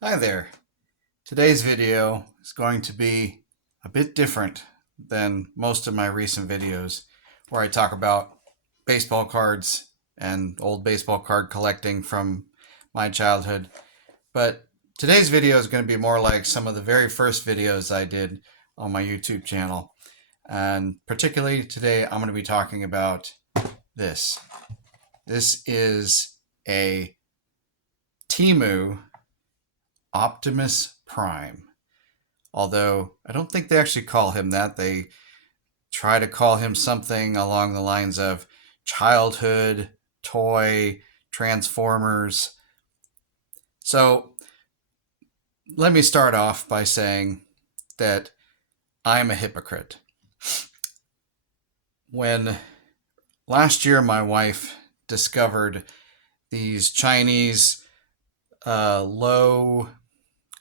Hi there. Today's video is going to be a bit different than most of my recent videos where I talk about baseball cards and old baseball card collecting from my childhood. But today's video is going to be more like some of the very first videos I did on my YouTube channel. And particularly today, I'm going to be talking about this. This is a Temu Optimus Prime. Although I don't think they actually call him that. They try to call him something along the lines of childhood, toy, Transformers. So let me start off by saying that I'm a hypocrite. When last year my wife discovered these Chinese low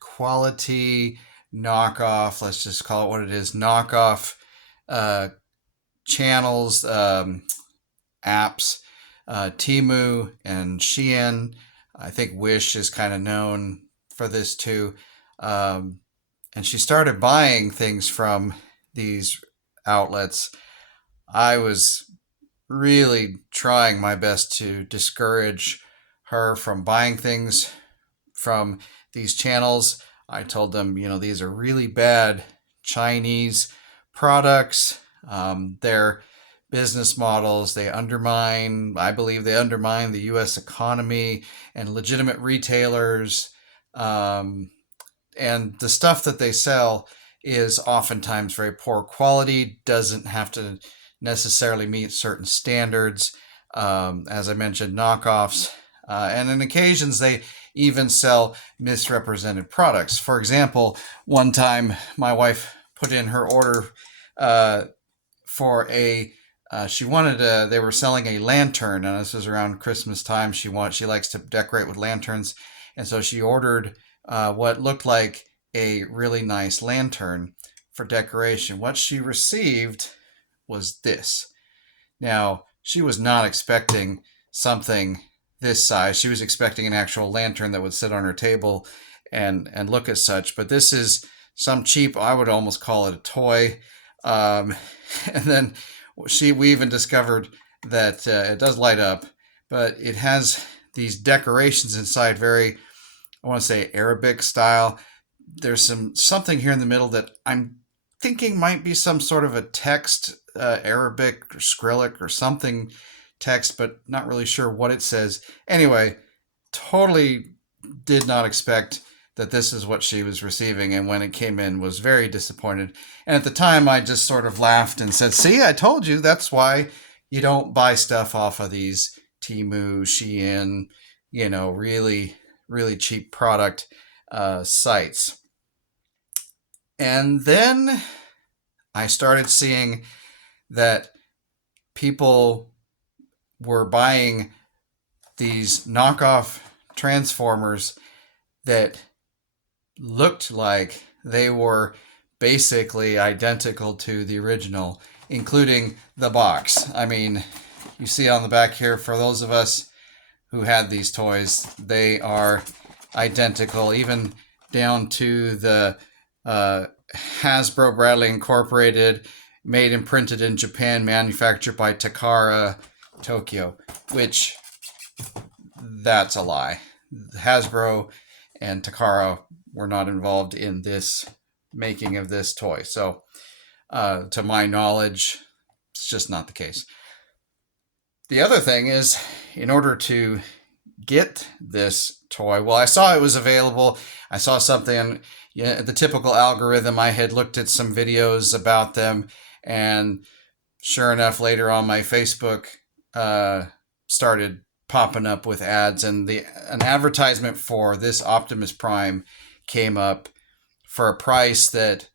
quality knockoff, let's just call it what it is, knockoff uh, channels, apps, Temu and Shein. I think Wish is kind of known for this too. And she started buying things from these outlets. I was really trying my best to discourage her from buying things from these channels. I told them, these are really bad Chinese products. Their business models, I believe they undermine the U.S. economy and legitimate retailers. And the stuff that they sell is oftentimes very poor quality, doesn't have to necessarily meet certain standards. As I mentioned, knockoffs. And on occasions, they even sell misrepresented products. For example, one time my wife put in her order for they were selling a lantern, and this was around Christmas time. She likes to decorate with lanterns, and so she ordered what looked like a really nice lantern for decoration. What she received was this. Now, she was not expecting something this size. She was expecting an actual lantern that would sit on her table and look as such. But this is some cheap, I would almost call it a toy. And then we even discovered that it does light up, but it has these decorations inside, very, I want to say, Arabic style. There's something here in the middle that I'm thinking might be some sort of a text, Arabic or Cyrillic or something text, but not really sure what it says. Anyway, totally did not expect that this is what she was receiving, and when it came in was very disappointed. And at the time I just sort of laughed and said, see, I told you, that's why you don't buy stuff off of these Temu, Shein, really, really cheap product sites. And then I started seeing that people were buying these knockoff Transformers that looked like they were basically identical to the original, including the box. I mean, you see on the back here, for those of us who had these toys, they are identical, even down to the Hasbro Bradley Incorporated, made and printed in Japan, manufactured by Takara, Tokyo, which that's a lie. Hasbro and Takara were not involved in this making of this toy. So, to my knowledge, it's just not the case. The other thing is, in order to get this toy, well, I saw it was available. I saw something, the typical algorithm. I had looked at some videos about them, and sure enough, later on my Facebook started popping up with ads, and an advertisement for this Optimus Prime came up for a price that,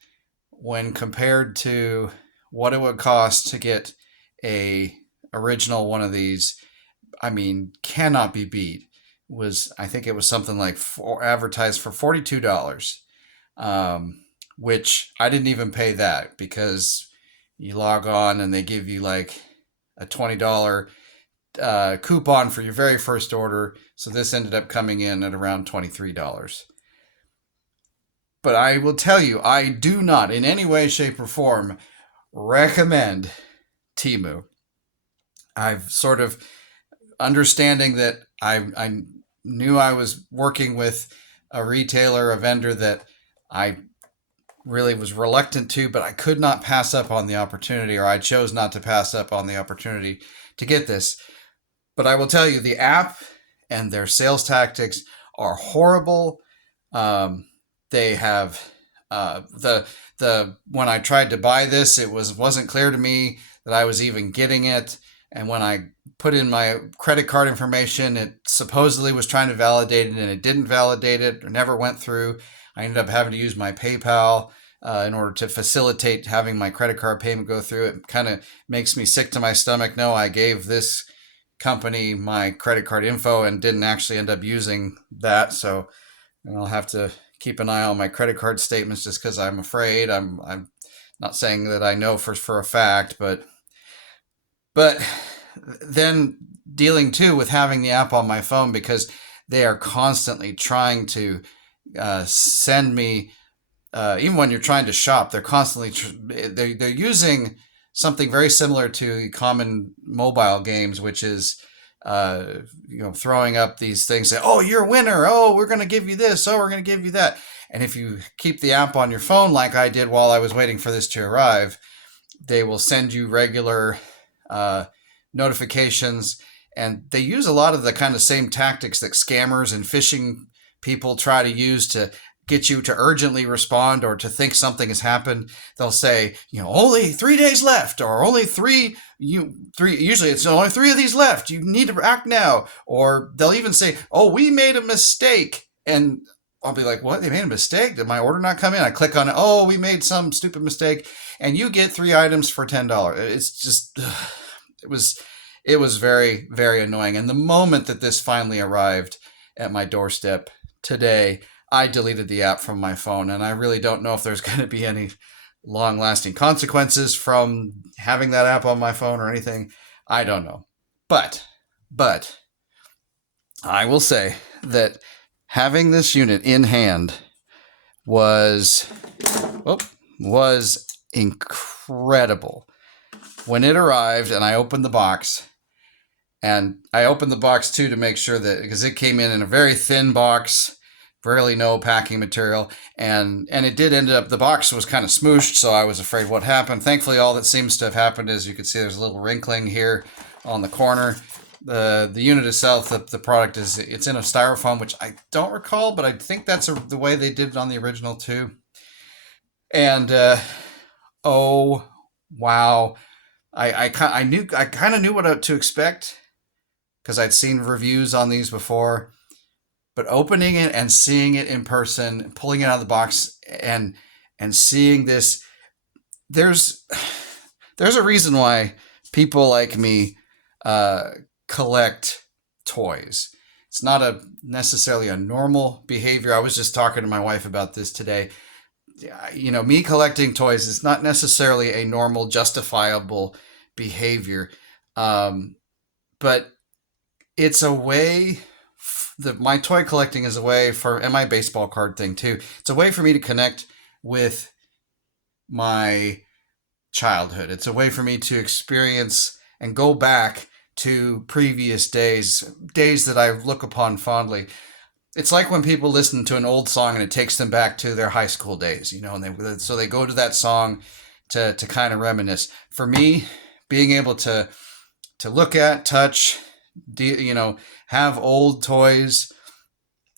when compared to what it would cost to get a original one of these, I mean, cannot be beat. I think it was something like advertised for $42, which I didn't even pay that, because you log on and they give you like a $20 coupon for your very first order. So this ended up coming in at around $23. But I will tell you, I do not in any way, shape, or form recommend Temu. I've sort of understanding that I knew I was working with a retailer, a vendor that I really was reluctant to, but I could not pass up on the opportunity, or I chose not to pass up on the opportunity to get this. But I will tell you, the app and their sales tactics are horrible. They have the when I tried to buy this, wasn't clear to me that I was even getting it. And when I put in my credit card information, it supposedly was trying to validate it, and it didn't validate it, or never went through. I ended up having to use my PayPal in order to facilitate having my credit card payment go through. It kind of makes me sick to my stomach. No, I gave this company my credit card info and didn't actually end up using that. So I'll have to keep an eye on my credit card statements just because I'm afraid. I'm not saying that I know for a fact, but then dealing too with having the app on my phone, because they are constantly trying to send me, even when you're trying to shop, they're constantly they're using something very similar to common mobile games, which is throwing up these things, say, "Oh, you're a winner. Oh, we're going to give you this. Oh, we're going to give you that." And if you keep the app on your phone, like I did while I was waiting for this to arrive, they will send you regular notifications, and they use a lot of the kind of same tactics that scammers and phishing people try to use to get you to urgently respond or to think something has happened. They'll say, only 3 days left, or only usually it's only 3 of these left. You need to act now. Or they'll even say, "Oh, we made a mistake." And I'll be like, "What? They made a mistake? Did my order not come in?" I click on it. "Oh, we made some stupid mistake." And you get 3 items for $10. It's just, it was very, very annoying. And the moment that this finally arrived at my doorstep today, I deleted the app from my phone, and I really don't know if there's going to be any long-lasting consequences from having that app on my phone or anything. I don't know. But I will say that having this unit in hand was incredible. When it arrived and I opened the box, and I opened the box too to make sure that, because it came in a very thin box, barely no packing material, and it did end up, the box was kind of smooshed, so I was afraid what happened. Thankfully, all that seems to have happened is you can see there's a little wrinkling here on the corner. The unit itself, the product it's in a styrofoam, which I don't recall, but I think that's the way they did it on the original too. And oh wow, I kind of knew what to expect because I'd seen reviews on these before. But opening it and seeing it in person, pulling it out of the box and seeing this, there's a reason why people like me collect toys. It's not necessarily a normal behavior. I was just talking to my wife about this today. Me collecting toys is not necessarily a normal, justifiable behavior, but it's a way. My toy collecting is a way and my baseball card thing too. It's a way for me to connect with my childhood. It's a way for me to experience and go back to previous days that I look upon fondly. It's like when people listen to an old song and it takes them back to their high school days, and so they go to that song to kind of reminisce. For me, being able to look at, touch, have old toys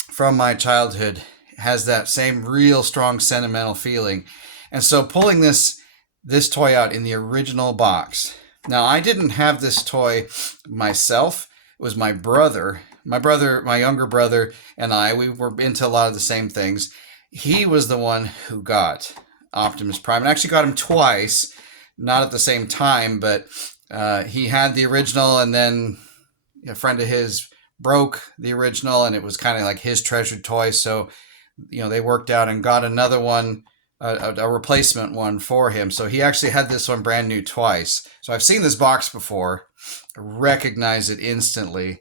from my childhood has that same real strong sentimental feeling. And so pulling this toy out in the original box. Now, I didn't have this toy myself. It was my brother. My younger brother and we were into a lot of the same things. He was the one who got Optimus Prime, and actually got him twice, not at the same time, but he had the original, and then a friend of his broke the original, and it was kind of like his treasured toy. So, they worked out and got another one, a replacement one for him. So he actually had this one brand new twice. So I've seen this box before, recognize it instantly,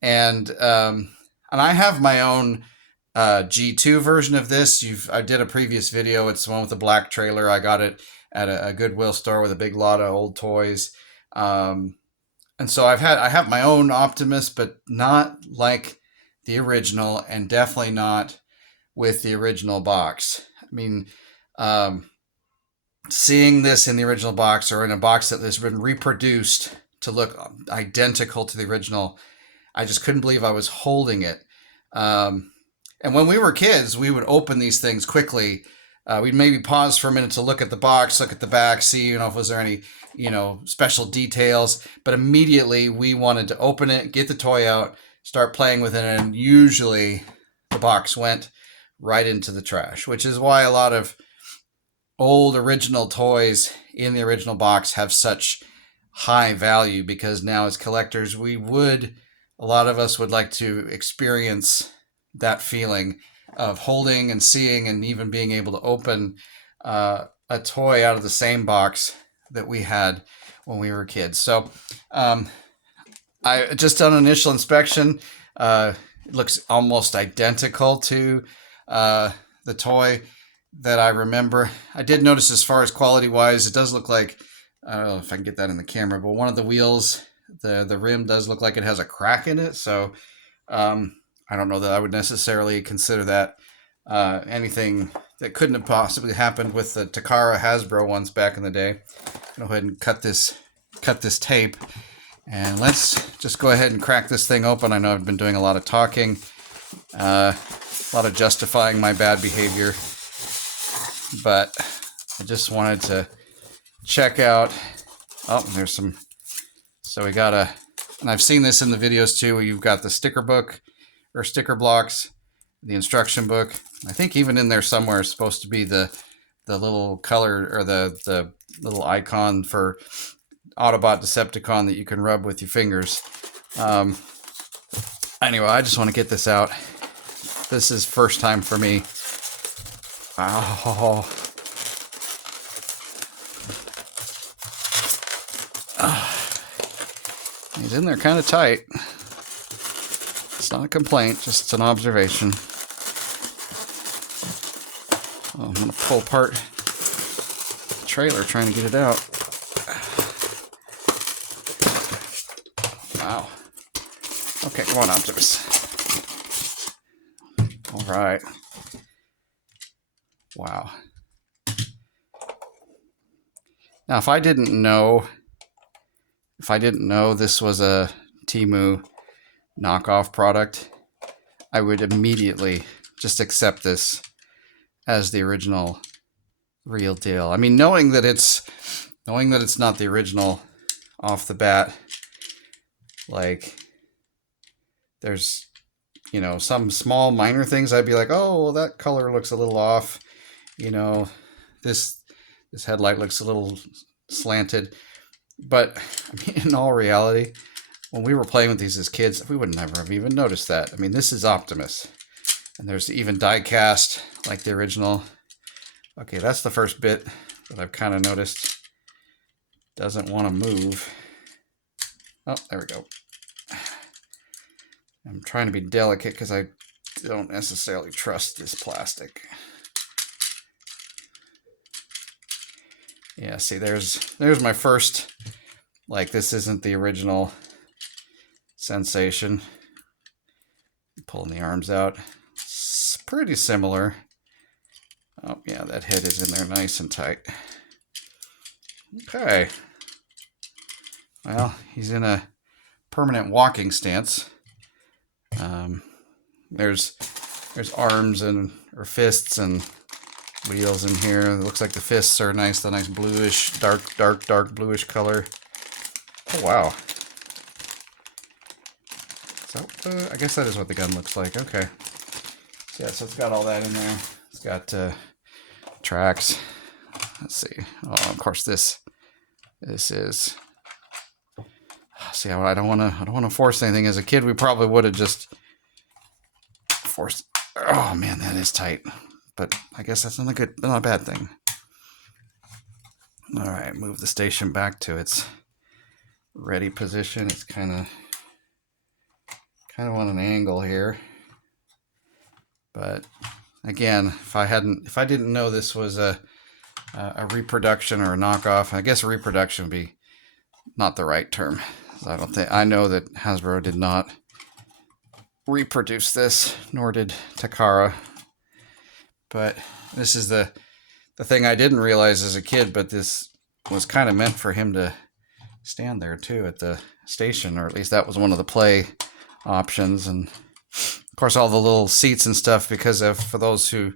and I have my own G2 version of this. I did a previous video. It's the one with the black trailer. I got it at a Goodwill store with a big lot of old toys. And so I have my own Optimus, but not like the original, and definitely not with the original box. I mean, seeing this in the original box, or in a box that has been reproduced to look identical to the original, I just couldn't believe I was holding it. And when we were kids, we would open these things quickly. We'd maybe pause for a minute to look at the box, look at the back, see, if was there any, special details. But immediately we wanted to open it, get the toy out, start playing with it, and usually the box went right into the trash, which is why a lot of old original toys in the original box have such high value, because now as collectors, a lot of us would like to experience that feeling of holding and seeing and even being able to open a toy out of the same box that we had when we were kids. So I just done an initial inspection. It looks almost identical to the toy that I remember. I did notice, as far as quality wise, it does look like, I don't know if I can get that in the camera, but one of the wheels, the rim does look like it has a crack in it. So I don't know that I would necessarily consider that anything that couldn't have possibly happened with the Takara Hasbro ones back in the day. Go ahead and cut this tape, and let's just go ahead and crack this thing open. I know I've been doing a lot of talking, a lot of justifying my bad behavior, but I just wanted to check out. Oh, there's some. So we got and I've seen this in the videos too, where you've got the sticker book or sticker blocks, the instruction book. I think even in there somewhere is supposed to be the little color, or the little icon for Autobot Decepticon that you can rub with your fingers. Anyway, I just want to get this out. This is first time for me. Oh. He's in there kind of tight. It's not a complaint, just an observation. Oh, I'm going to pull apart the trailer trying to get it out. Wow. Okay, come on, Optimus. All right. Wow. Now, if I didn't know this was a Temu knockoff product, I would immediately just accept this as the original real deal. I mean, knowing that it's not the original off the bat, like, there's, some small minor things I'd be like, oh, well, that color looks a little off. This headlight looks a little slanted. But I mean, in all reality, when we were playing with these as kids, we would never have even noticed that. I mean, this is Optimus. And there's even die cast like the original. Okay, that's the first bit that I've kind of noticed. Doesn't want to move. Oh, there we go. I'm trying to be delicate because I don't necessarily trust this plastic. Yeah, see, there's my first, like, this isn't the original sensation. Pulling the arms out. It's pretty similar. Oh, yeah, that head is in there nice and tight. Okay. Well, he's in a permanent walking stance. There's arms or fists and wheels in here. It looks like the fists are nice, the nice bluish, dark bluish color. Oh, wow. So, I guess that is what the gun looks like. Okay. Yeah, so it's got all that in there. It's got tracks. Let's see. Oh, of course this is. See, I don't want to force anything. As a kid, we probably would have just forced. Oh man, that is tight. But I guess that's not a bad thing. All right, move the station back to its ready position. It's kind of on an angle here. But again, if I didn't know this was a reproduction or a knockoff, I guess a reproduction would be not the right term. I know that Hasbro did not reproduce this, nor did Takara. But this is the thing I didn't realize as a kid, but this was kind of meant for him to stand there too at the station, or at least that was one of the play options. And of course, all the little seats and stuff, because for those who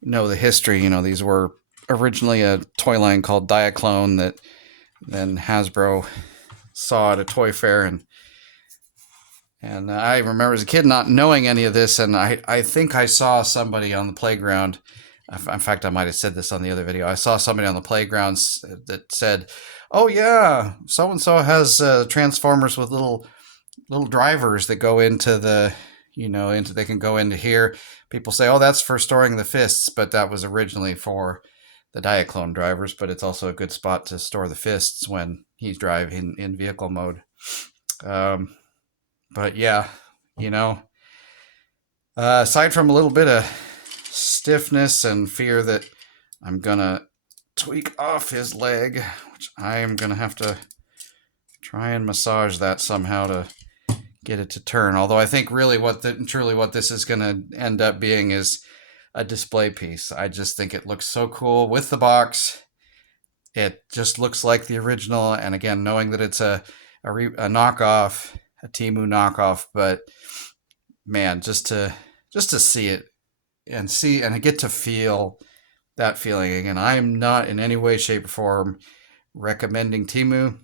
know the history, these were originally a toy line called Diaclone that then Hasbro saw at a toy fair, and I remember as a kid not knowing any of this, and I think I saw somebody on the playground. In fact, I might have said this on the other video. I saw somebody on the playground that said, "Oh yeah, so and so has Transformers with little drivers that go into the, they can go into here." People say, "Oh, that's for storing the fists," but that was originally for the Diaclone drivers. But it's also a good spot to store the fists when he's driving in vehicle mode. But yeah, aside from a little bit of stiffness and fear that I'm gonna tweak off his leg, which I am gonna have to try and massage that somehow to get it to turn. Although I think really truly what this is gonna end up being is a display piece. I just think it looks so cool with the box. It just looks like the original, and again, knowing that it's a knockoff, a Temu knockoff, but man, just to see it and get to feel that feeling again. I am not in any way, shape, or form recommending Temu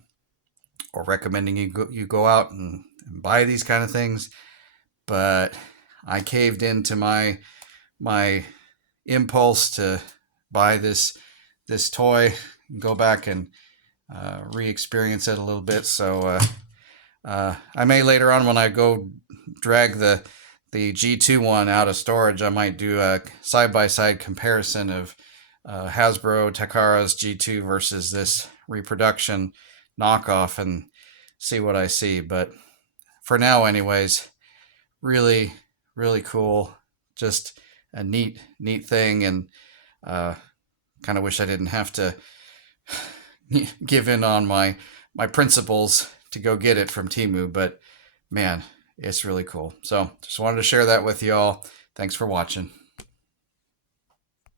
or recommending you go out and buy these kind of things, but I caved into my impulse to buy this toy, go back and re-experience it a little bit. So I may later on, when I go drag the G2 one out of storage, I might do a side-by-side comparison of Hasbro Takara's G2 versus this reproduction knockoff and see what I see. But for now anyways, really, really cool. Just a neat thing, and kind of wish I didn't have to give in on my principles to go get it from Temu, but man, it's really cool. So just wanted to share that with y'all. Thanks for watching.